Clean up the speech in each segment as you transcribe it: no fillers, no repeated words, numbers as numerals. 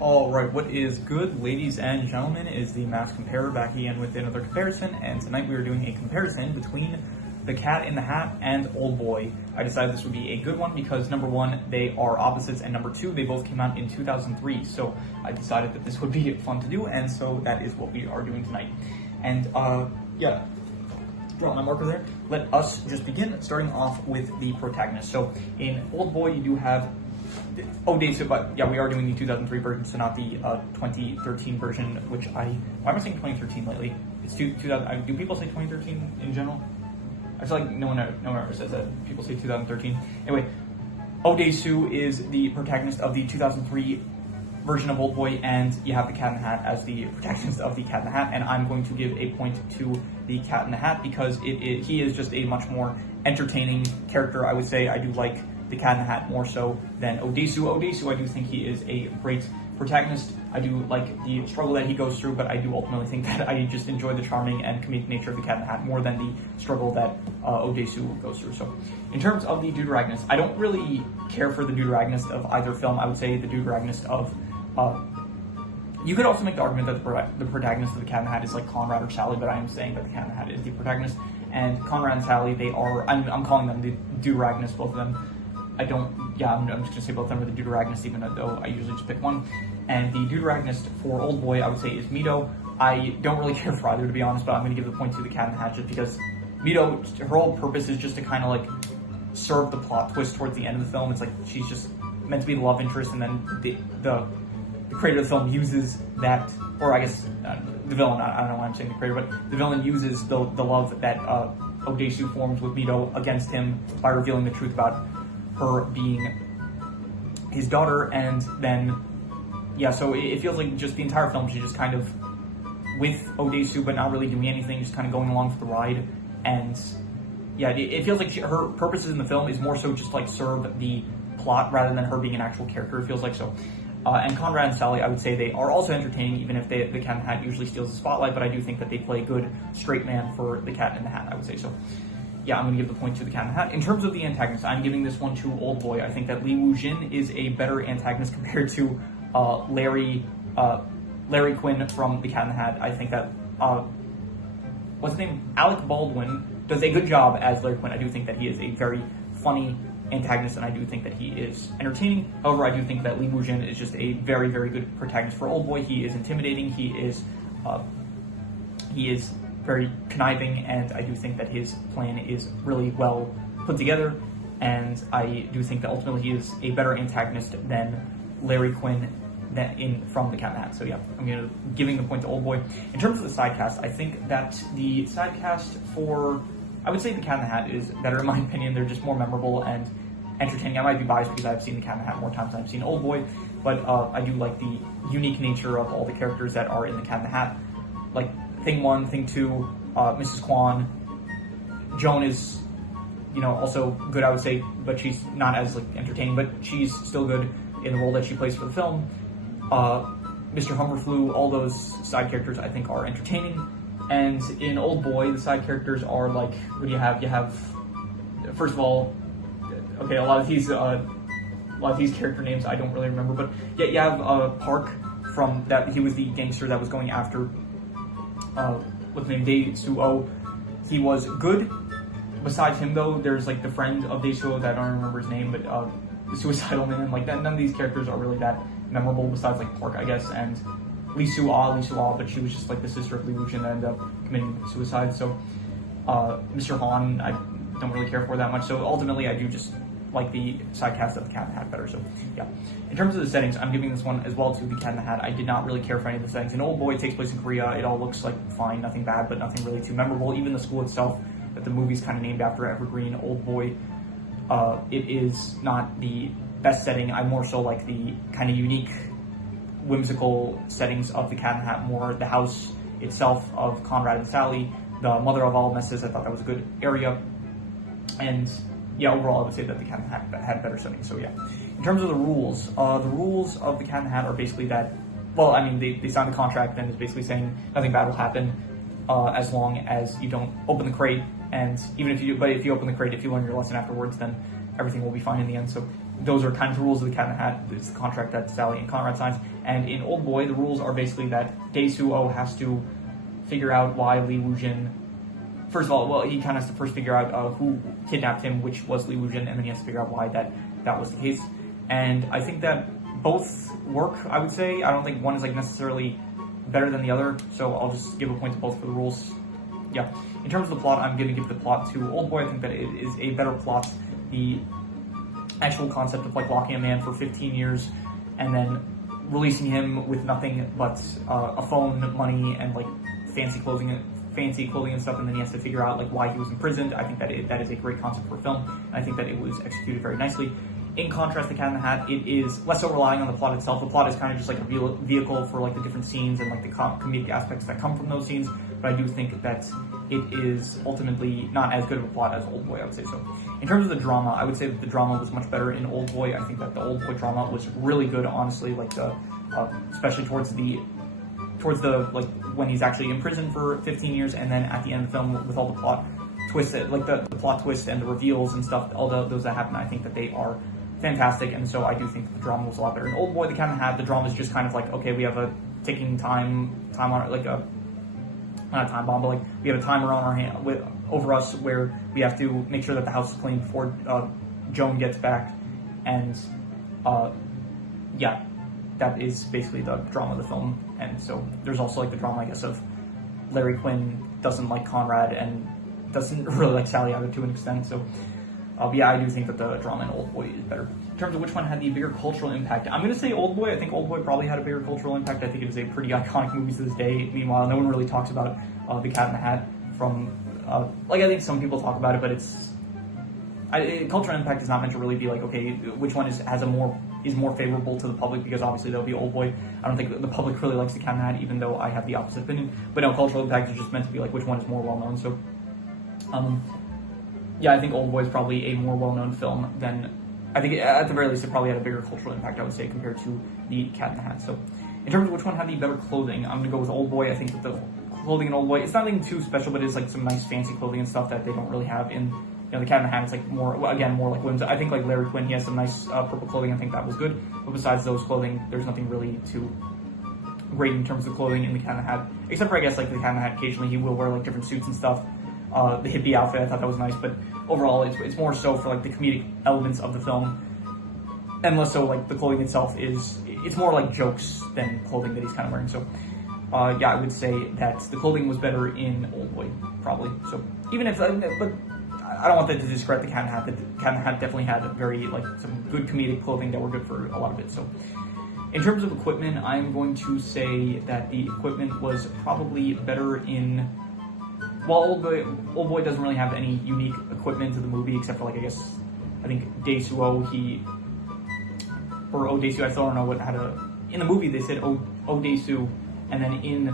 Alright, what is good, ladies and gentlemen, is the Mass Comparer back again with another comparison, and tonight we are doing a comparison between The Cat in the Hat and Oldboy. I decided this would be a good one because, number one, they are opposites, and number two, they both came out in 2003, so I decided that this would be fun to do, and so that is what we are doing tonight. And, yeah, draw my marker there. Let us just begin, starting off with the protagonist. So, in Oldboy, you do have but yeah, we are doing the 2003 version, so not the 2013 version, which why am I saying 2013 lately? It's 2000, do people say 2013 in general? I feel like no one ever says that. People say 2013. Anyway, Odesu is the protagonist of the 2003 version of Oldboy, and you have the Cat in the Hat as the protagonist of the Cat in the Hat, and I'm going to give a point to the Cat in the Hat because he is just a much more entertaining character, I would say. I do like the Cat in the Hat more so than Odesu. Odesu, I do think he is a great protagonist. I do like the struggle that he goes through, but I do ultimately think that I just enjoy the charming and comedic nature of the Cat in the Hat more than the struggle that Odesu goes through. So, in terms of the deuteragonist, I don't really care for the deuteragonist of either film. I would say the deuteragonist of you could also make the argument that the protagonist of the Cat in the Hat is like Conrad or Sally, but I am saying that the Cat in the Hat is the protagonist, and Conrad and Sally, I'm calling them the deuteragonists, both of them. I'm just going to say both of them are the deuteragonists, even though I usually just pick one. And the deuteragonist for Oldboy, I would say, is Mito. I don't really care for either, to be honest, but I'm going to give the point to the Cat in the Hat just because Mito, her whole purpose is just to kind of like serve the plot twist towards the end of the film. It's like she's just meant to be the love interest, and then the creator of the film uses that, or I guess the villain, I don't know why I'm saying the creator, but the villain uses the love that Odesu forms with Mito against him by revealing the truth about her being his daughter, and then, yeah, so it feels like just the entire film, she's just kind of with Odesu, but not really doing anything, just kind of going along for the ride, and, yeah, it feels like her purposes in the film is more so just, like, serve the plot rather than her being an actual character, it feels like so. And Conrad and Sally, I would say they are also entertaining, even if the Cat in the Hat usually steals the spotlight, but I do think that they play good straight man for the Cat in the Hat, I would say so. Yeah, I'm going to give the point to the Cat in the Hat. In terms of the antagonist, I'm giving this one to Oldboy. I think that Lee Woo-jin is a better antagonist compared to Larry Quinn from the Cat in the Hat. I think that, what's his name? Alec Baldwin does a good job as Larry Quinn. I do think that he is a very funny antagonist, and I do think that he is entertaining. However, I do think that Lee Woo-jin is just a very, very good protagonist for Oldboy. He is intimidating. He is very conniving, and I do think that his plan is really well put together, and I do think that ultimately he is a better antagonist than Larry Quinn from the Cat in the Hat. So yeah, I'm giving the point to Oldboy. In terms of the side cast, I think that the side cast for, I would say the Cat in the Hat is better in my opinion. They're just more memorable and entertaining. I might be biased because I've seen the Cat in the Hat more times than I've seen Oldboy, but I do like the unique nature of all the characters that are in the Cat in the Hat. Like, Thing 1, Thing 2, Mrs. Kwan. Joan is, also good, I would say, but she's not as, entertaining, but she's still good in the role that she plays for the film. Mr. Humberflu, all those side characters, I think, are entertaining. And in Oldboy, the side characters are, what do you have? You have, first of all, okay, a lot of these character names I don't really remember, but yeah, you have Park from that. He was the gangster that was going after what's his name, Dae Soo-oh. He was good. Besides him, though, there's the friend of Dae Soo-oh that I don't remember his name, but the suicidal man, that. None of these characters are really that memorable besides Park, I guess, and Lee Soo-ah, but she was just the sister of Lee Woo-jin that ended up committing suicide. So Mr. Han, I don't really care for that much. So ultimately, I do just like the side cast of the Cat in the Hat better. So yeah, in terms of the settings, I'm giving this one as well to the Cat in the Hat. I did not really care for any of the settings. In Oldboy, it takes place in Korea. It all looks fine, nothing bad, but nothing really too memorable. Even the school itself, that the movie's kind of named after, Evergreen Oldboy, it is not the best setting. I more so like the kind of unique, whimsical settings of the Cat in the Hat more. The house itself of Conrad and Sally, the mother of all messes, I thought that was a good area. And yeah, overall, I would say that the Cat in the Hat had better settings. So yeah, in terms of the rules of the Cat in the Hat are basically that, well, I mean, they signed the contract, and it's basically saying nothing bad will happen as long as you don't open the crate, and even if you open the crate, if you learn your lesson afterwards, then everything will be fine in the end. So those are kind of the rules of the Cat in the Hat. It's the contract that Sally and Conrad signs. And in Oldboy, the rules are basically that Dae-Soo-oh has to figure out why Lee Woo-jin. First of all, he kind of has to first figure out who kidnapped him, which was Lee Woo-jin, and then he has to figure out why that was the case. And I think that both work, I would say. I don't think one is necessarily better than the other, so I'll just give a point to both for the rules. Yeah. In terms of the plot, I'm going to give the plot to Oldboy. I think that it is a better plot. The actual concept of locking a man for 15 years and then releasing him with nothing but a phone, money, and fancy clothing and stuff, and then he has to figure out why he was imprisoned. I think that is a great concept for a film, and I think that it was executed very nicely. In contrast to Cat in the Hat, it is less so relying on the plot itself. The plot is kind of just a vehicle for the different scenes and the comedic aspects that come from those scenes. But I do think that it is ultimately not as good of a plot as Oldboy, I would say so. In terms of the drama, I would say that the drama was much better in Oldboy. I think that the Oldboy drama was really good, honestly. Especially towards the when he's actually in prison for 15 years, and then at the end of the film with all the plot twists, the plot twists and the reveals and stuff, all those that happen, I think that they are fantastic, and so I do think that the drama was a lot better. In Oldboy, the Cat in the Hat, the drama is just kind of okay, we have a ticking time on it, not a time bomb, but we have a timer on our hand over us where we have to make sure that the house is clean before Joan gets back, and yeah, that is basically the drama of the film. And so there's also the drama, I guess, of Larry Quinn doesn't like Conrad and doesn't really like Sally either to an extent. So yeah, I do think that the drama in Oldboy is better. In terms of which one had the bigger cultural impact, I'm going to say Oldboy. I think Oldboy probably had a bigger cultural impact. I think it is a pretty iconic movie to this day. Meanwhile, no one really talks about the Cat in the Hat from, I think some people talk about it, but cultural impact is not meant to really be okay, which one is more favorable to the public, because obviously there'll be Oldboy. I don't think the public really likes the Cat in the Hat, even though I have the opposite opinion. But no, cultural impact is just meant to be which one is more well known. So, yeah, I think Oldboy is probably a more well-known film than, I think at the very least it probably had a bigger cultural impact, I would say, compared to the Cat in the Hat. So in terms of which one had the better clothing, I'm going to go with Oldboy. I think that the clothing in Oldboy, it's nothing too special, but it's some nice fancy clothing and stuff that they don't really have in, the Cat in the Hat. It's more women's. I think Larry Quinn, he has some nice purple clothing. I think that was good. But besides those clothing, there's nothing really too great in terms of clothing in the Cat in the Hat, except for I guess the Cat in the Hat, occasionally he will wear different suits and stuff. The hippie outfit, I thought that was nice, but overall it's more so for the comedic elements of the film, and less so the clothing itself it's more jokes than clothing that he's kind of wearing. So yeah, I would say that the clothing was better in Oldboy, probably. So even if, but I don't want that to discredit the Cat in the Hat. The Cat in the Hat definitely had very some good comedic clothing that were good for a lot of it. So in terms of equipment, I'm going to say that the equipment was probably better in. Well, Oldboy doesn't really have any unique equipment to the movie, except for I think Dae-Soo-oh, Dae-Soo, I still don't know in the movie they said Dae-Soo, and then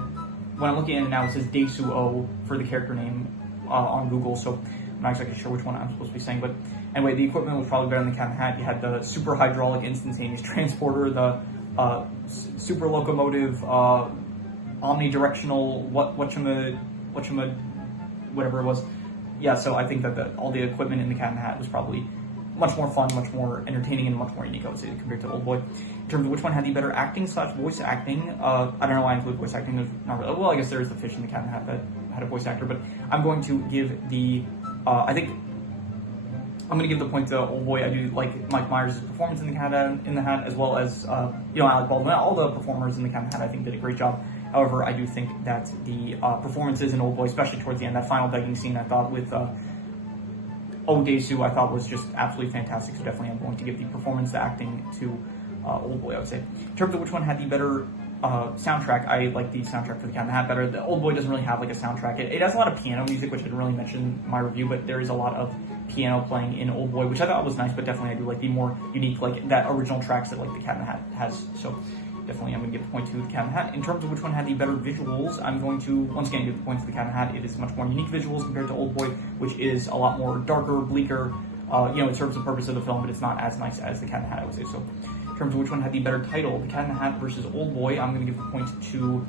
when I'm looking at it now, it says Dae-Soo-oh for the character name on Google, so I'm not exactly sure which one I'm supposed to be saying, but anyway, the equipment was probably better than the Cat in the Hat. You had the super hydraulic instantaneous transporter, the super locomotive, omnidirectional, whatever it was. Yeah, so I think that all the equipment in the Cat in the Hat was probably much more fun, much more entertaining, and much more unique, I would say, compared to Oldboy. In terms of which one had the better acting / voice acting, I don't know why I include voice acting. There's not really, well, I guess there is the fish in the Cat in the Hat that had a voice actor, but I'm going to give the, I'm going to give the point to Oldboy. I do like Mike Myers' performance in the Cat in the Hat, as well as, Alec Baldwin. All the performers in the Cat in the Hat, I think, did a great job. However, I do think that the performances in Oldboy, especially towards the end, that final begging scene, I thought with Dae-Soo, I thought was just absolutely fantastic. So definitely I'm going to give the performance, the acting to Oldboy, I would say. In terms of which one had the better soundtrack, I like the soundtrack for the Cat in the Hat better. The Oldboy doesn't really have a soundtrack. It has a lot of piano music, which I didn't really mention in my review, but there is a lot of piano playing in Oldboy, which I thought was nice, but definitely I do like the more unique, that original tracks that the Cat in the Hat has. So definitely I'm going to give the point to the Cat in the Hat. In terms of which one had the better visuals, I'm going to once again give the point to the Cat in the Hat. It is much more unique visuals compared to Oldboy, which is a lot more darker, bleaker. It serves the purpose of the film, but it's not as nice as the Cat in the Hat, I would say. So in terms of which one had the better title, the Cat in the Hat versus Oldboy, I'm going to give the point to,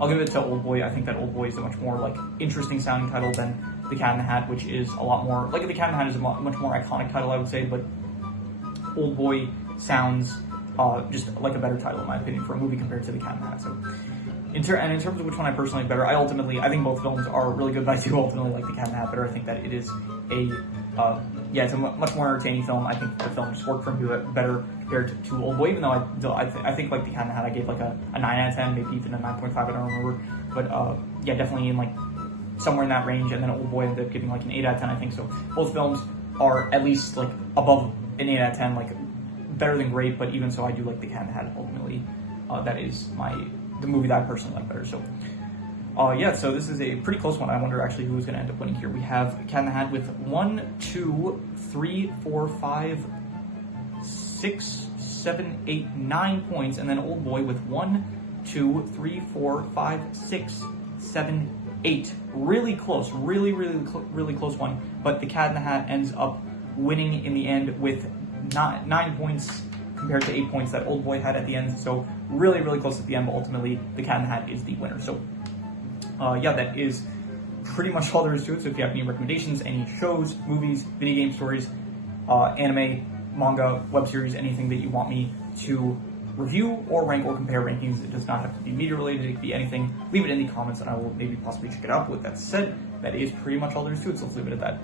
I'll give it to Oldboy. I think that Oldboy is a much more interesting sounding title than the Cat in the Hat, which is a lot more, the Cat in the Hat is a much more iconic title, I would say, but Oldboy sounds just like a better title in my opinion for a movie compared to The Cat in the Hat. So, in terms of which one I personally like better, I think both films are really good, but I do ultimately like The Cat in the Hat better. I think that it is it's a much more entertaining film. I think the film just worked for me better compared to Oldboy, even though I think like The Cat in the Hat I gave like a 9 out of 10, maybe even a 9.5, I don't remember. But definitely in like somewhere in that range, and then Oldboy ended up giving like an 8 out of 10, I think. So both films are at least like above an 8 out of 10, like better than great, but even so, I do like The Cat in the Hat ultimately. That is the movie that I personally like better. So so this is a pretty close one. I wonder actually who's going to end up winning here. We have Cat in the Hat with 1, 2, 3, 4, 5, 6, 7, 8, 9 points, and then Oldboy with 1, 2, 3, 4, 5, 6, 7, 8. Really close, really close one. But the Cat in the Hat ends up winning in the end with 9 points compared to 8 points that Oldboy had at the end. So really close at the end, but ultimately the Cat in the Hat is the winner. So that is pretty much all there is to it. So if you have any recommendations, any shows, movies, video game stories, anime, manga, web series, anything that you want me to review or rank or compare rankings, it does not have to be media related, it could be anything, leave it in the comments and I will maybe possibly check it out. But with that said, that is pretty much all there is to it, so let's leave it at that.